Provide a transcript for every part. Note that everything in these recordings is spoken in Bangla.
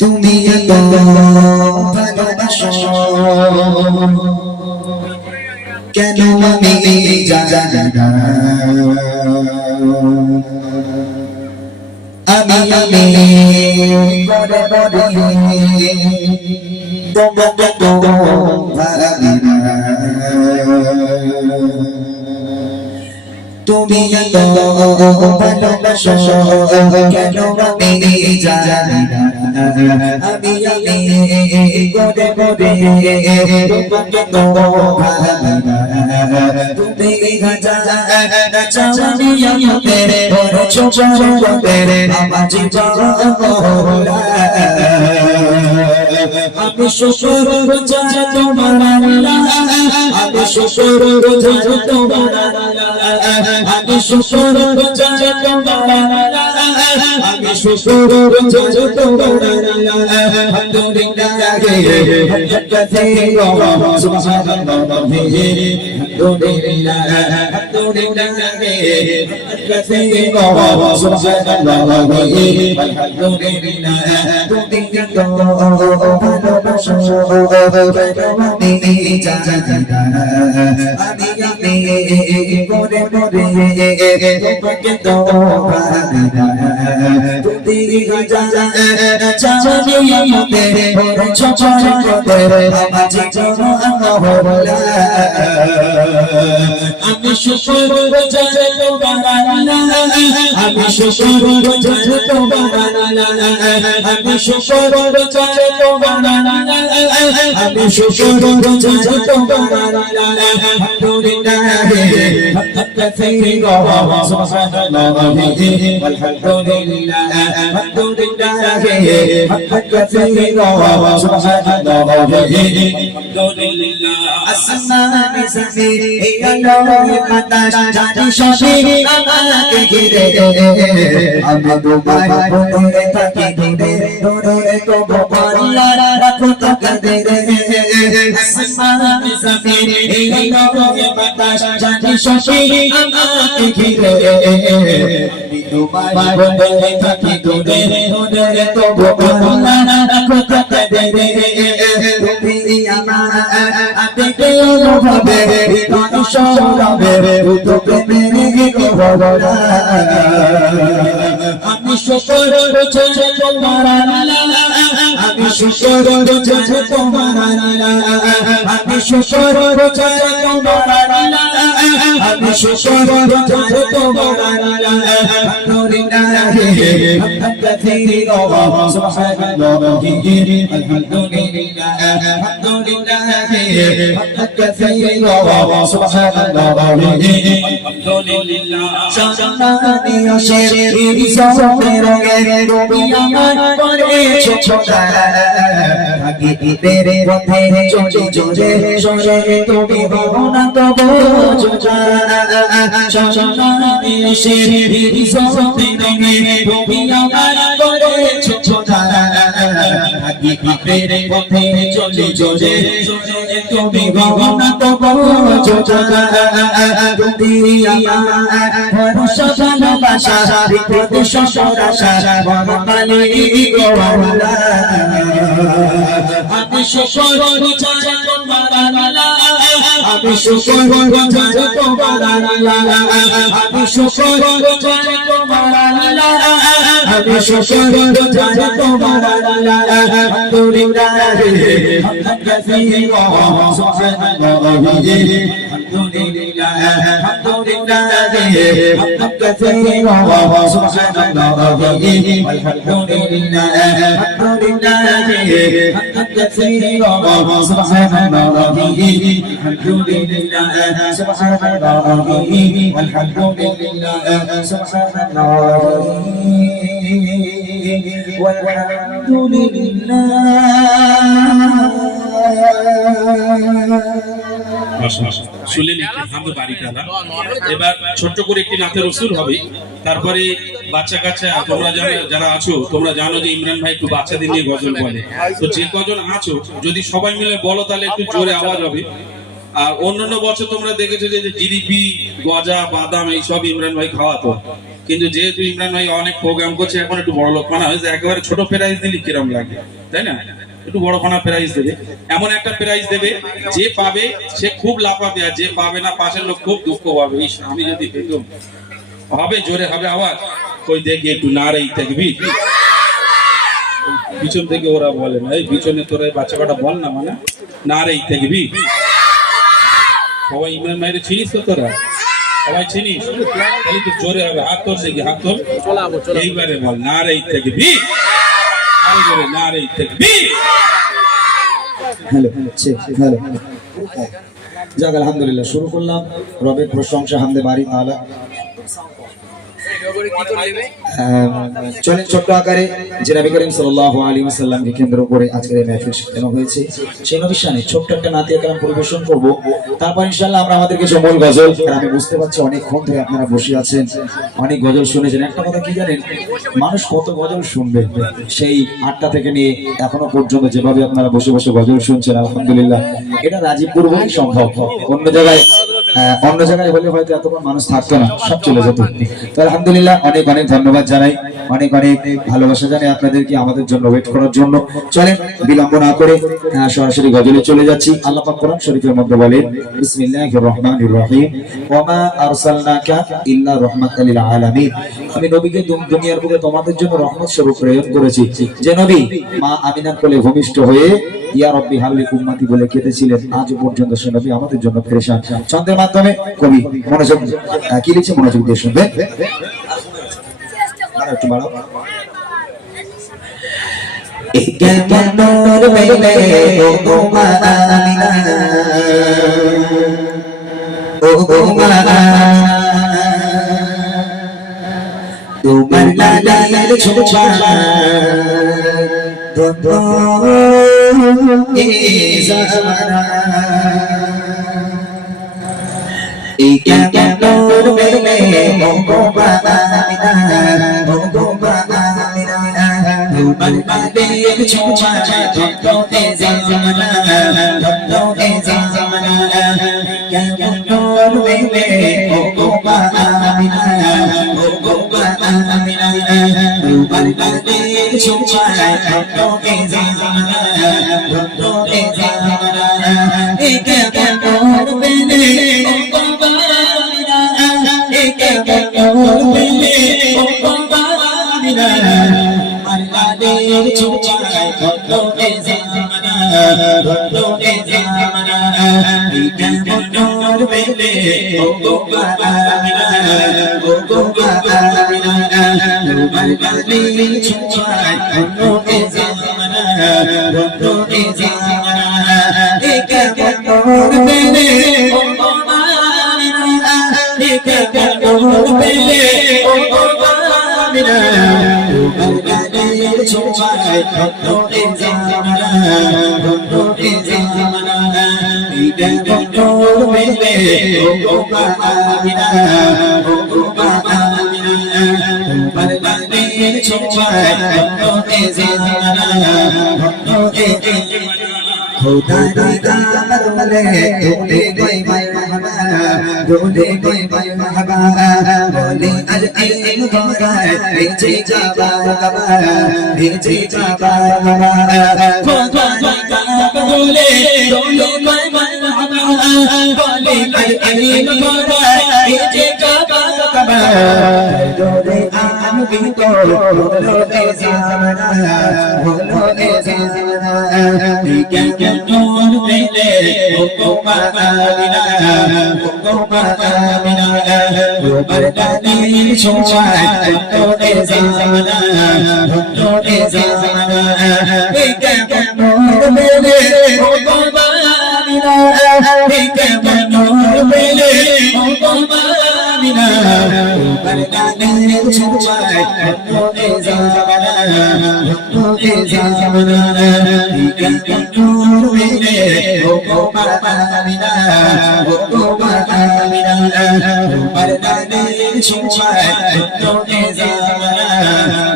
তুমি এত ভালোবাসো কেন আমি জানি না আমি বড় বড় তোমাকে তো ভাবি না তুমি এত ভালোবাসো কেন আমি জানি না আমি গড়ে গড়ে তোমাকে তো ভাবি না তুমি চাওনি আমাকে ছোট করে আমার জীবন আমি শ্বশুর চাই তোমার আমি শ্বশুর চাই তোমার আমি শ্বশুর চাই তোমার আমি শ্বশুর চাই তোমার আলহামদুলিল্লাহ সুবহানাল্লাহ আলহামদুলিল্লাহ তুমি তো ভালোবাসো আমি জানি না আমি করে করে তোমাকে তো ভাবি না তুমি চাওনি আমাকে ছোট করে আমার জীবন আমি শ্বশুর চাই তোমার আমি শ্বশুর চাই তোমার আমি শ্বশুর চাই তোমার আমি শ্বশুর চাই তোমার আলহামদুলিল্লাহ সুবহানাল্লাহ আলহামদুলিল্লাহ আলহামদুলিল্লাহ আসমানে জমিনে এই আলোয় বাতাস জানি সবই আমাকে ঘিরে আমি তোমার মনে থাকি দূরে দূরে তবু আল্লাহ রাখো তাকদীরে আসমানে জমিনে এই আলোয় বাতাস জানি সবই আমাকে ঘিরে আমি তোমার মনে থাকি দূরে দূরে তবু আল্লাহ রাখো তাকদীরে তুমি আমার আবেগে অনুভবে হৃদয় সরাবে তো প্রেমের গহরা আমি শ্বশুর চাই তোমার আমি শ্বশুর চাই তোমার আমি শ্বশুর চাই তোমার আমি শ্বশুর চাই তোমার আলহামদুলিল্লাহ সুবহানাল্লাহ আলহামদুলিল্লাহ আলহামদুলিল্লাহ সুবহানাল্লাহ আলহামদুলিল্লাহ শান্তি শের ইসমের রঙে তুমি আমার করেছো ছোটা আগে তেরে পথে চলে চলে সরে তুমি ভাবনা তবু যোজা শান্তি শের ইসমের রঙে তুমি আমার করেছো ছোটা আগে তেরে পথে চলে চলে তুমি ভাবনা তবু যোজা তুমি আমার ভরসা ভালোবাসা বিপদে শ্বশুর আশা মহামালী গোয়ালা আমি শ্বশুর চাই তোমার আমি শ্বশুর চাই তোমার আমি শ্বশুর চাই তোমার আমি শ্বশুর চাই তোমার আলহামদুলিল্লাহ সুবহানাল্লাহ আলহামদুলিল্লাহ আলহামদুলিল্লাহ এবার ছোট্ট করে একটি নাথের রসুল হবে, তারপরে বাচ্চা কাচ্চা তোমরা যারা আছো তোমরা জানো যে ইমরান ভাই একটু বাচ্চাদের নিয়ে গজল বলে, তো যে কজন আছো যদি সবাই মিলে বলো তাহলে একটু জোরে আওয়াজ হবে। আর অন্যান্য বছর তোমরা দেখেছো যে জিলিপি, গজা, বাদাম এইসব ইমরান ভাই খাওয়াতো, কিন্তু যেহেতু ইমরান ভাই অনেক প্রোগ্রাম করছে, এখন একটু বড় লোক মানা হয়েছে, একেবারে ছোট প্রাইজ দিলি কিরম লাগে, তাই না? একটু বড় খানা প্রাইজ দেবে, এমন একটা প্রাইজ দেবে যে পাবে সে খুব লাফাবে, আর যে পাবে না পাশের লোক খুব দুঃখ পাবে। ইস, আমি যদি পেতাম। হবে, জোরে হবে আওয়াজ, কই দেখি একটু নারেই থাকবি। পিছন থেকে ওরা বলে না, এই পিছনে তোরা বাচ্চা কাটা বল না, মানে নারেই থাকবি। সবাই ইমরান ভাইয়ের চিনিস তো তোরা? সবাই চিনিস? তাহলে তো জোরে হবে, হাত তোর দেখি, হাত তোর। এইবারে বল নারেই থাকবি, আরো জোরে নারেই থাকবি। Hello, hello. যাক, আলহামদুলিল্লাহ, শুরু করলাম। রবের প্রশংসা, হামদে বাড়ি তাআলা। চলেন ছোট্ট আকারে যে নবী করিম সাল্লাল্লাহু আলাইহি ওয়াসাল্লামকে কেন্দ্র করে আজকের এই মাহফিল সাজানো হয়েছে, সেই নবীর শানে ছোট্ট একটা নাতিয়া কালাম পরিবেশন করব। তারপর ইনশাআল্লাহ আমরা আমাদের কিছু মূল গজল, আমি বুঝতে পারছি অনেকক্ষণ ধরে আপনারা বসে আছেন, অনেক গজল শুনেছেন। একটা কথা কি জানেন, মানুষ কত গজল শুনবে, সেই 8টা থেকে নিয়ে এখনো পর্যন্ত যেভাবে আপনারা বসে বসে গজল শুনছেন, আলহামদুলিল্লাহ, এটা রাজীবপুর বলেই সম্ভব। অন্য জায়গায় হলে হয়তো এতক্ষণ মানুষ থাকতো না, সব চলে যেত। তো আলহামদুলিল্লাহ, অনেক অনেক ধন্যবাদ জানাই, অনেক অনেক ভালোবাসা জানাই আপনাদেরকে আমাদের জন্য ওয়েট করার জন্য। চলেন বিলম্ব না করে সরাসরি গজলে চলে যাচ্ছি। আল্লাহ পাক কোরআন শরীফের মধ্যে বলেন, বিসমিল্লাহির রহমানির রহিম, ওয়া মা আরসালনাকা ইল্লা রাহমাতাল লিল আলামিন। আমি নবীকে দুনিয়ার বুকে তোমাদের জন্য রহমত স্বরূপ প্রেরণ করেছি। যে নবী মা আমিনার কোলে ভূমিষ্ঠ হয়ে ইয়া রব্বি হাবলি উম্মতি বলে কেঁদেছিলেন, আজ পর্যন্ত সে নবী আমাদের জন্য পেরেশান। ছন্দের মাধ্যমে কবি মনোযোগ কি লিখছে, মনোযোগ দিয়ে শুনবেন। একটু বাড়াও। কেমন বেলে ও গো মা আমিনা, ও গো মা, তোমার লালার ছোঁয়া দোনো এ জামানা, এই কেমন বেলে ও গো মা আমিনা, ও গো মা আমিনা, তোমার লালার ছোঁয়া দোনো এ জামানা, দোনো এ জামানা, কেমন বেলে ও গো মা আমিনা, ও গো মা আমিনা, তোমার লালার ছোঁয়া দোনো এ জামানা, দোনো এ জামানা, এই কেমন বেলে ও গো মা আমিনা, এই কেমন বেলে ও গো মা আমিনা, তোমার লালার ছোঁয়া দোনো এ জামানা, দোনো এ জামানা, এই কেমন বেলে ও গো মা আমিনা, ও গো মা আমিনা, তোমার লালার ছোঁয়া দোনো এ জামানা, দোনো এ জামানা, এই কেমন বেলে ও গো মা আমিনা, এই কেমন বেলে ও গো মা আমিনা, তোমার লালার ছোঁয়া দোনো এ জামানা, দোনো এ জামানা, এই কেমন বেলে ও গো মা আমিনা, ও গো মা আমিনা, তোমার লালার ছোঁয়া দোনো এ জামানা, দোনো এ জামানা, খোদা দিদার বলে দোলে গই মারহাবা, দোলে গই মারহাবা, বলে আজ আইন গরায় বেঁচে যাবা বাবা, বেঁচে যাবা বাবা, খোদা দিদার বলে দোলে গই মারহাবা, বলে আজ আইন গরায় বেঁচে যাবা বাবা, দোলে আনবি তো হলো এ জামানা, হলো এ জামানা, কেমন বেলে ও গো মা আমিনা, ও গো মা আমিনা, তোমার লালার ছোঁয়া দোনো এ জামানা, দোনো এ জামানা, এই কেমন বেলে ও গো মা আমিনা, এই কেমন বেলে ও গো মা আমিনা, তোমার লালার ছোঁয়া দোনো এ জামানা, দোনো এ জামানা, এই কেমন বেলে ও গো মা আমিনা, ও গো মা আমিনা, তোমার লালার ছোঁয়া দোনো এ জামানা,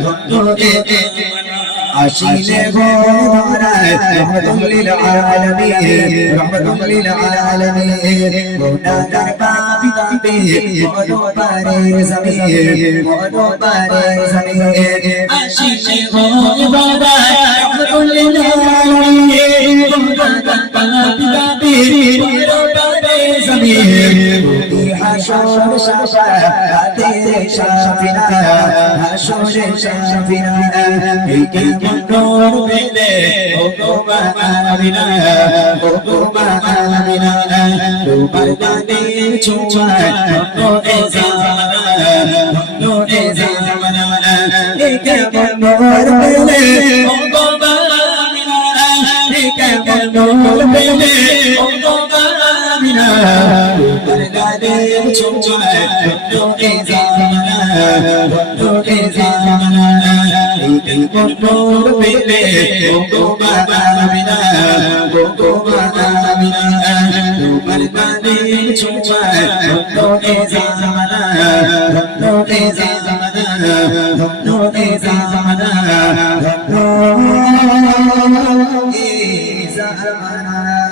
দোনো এ জামানা, আশিলে গো ধরায় রহমতুল লিল আলামিন, রহমতুল লিল আলামিন, গুনাহগার পিতা পে বড় পারে জমিন বড় পারে জমিন আশিক হো বাবা রহমতুল্লাহ পিতা পে বড় পারে জমিন হাসর শাফাতে শাফিনা হাসর শাফিনা কে মনোর পেলে ও গোবা আমিনা ও গোবা আমিনা তোমার গানে ছোঁয়া ও এ জামানা কে মনোর পেলে ও গোবা আমিনা কে মনোর পেলে ও গোবা আমিনা তোমার গানে ছোঁয়া ও এ জামানা মনোর পেলে ও গোবা আমিনা ও গোবা আমিনা তোমার গানে ছোঁয়া ও এ জামানা ও এ জামানা ও এ জামানা ও এ জামানা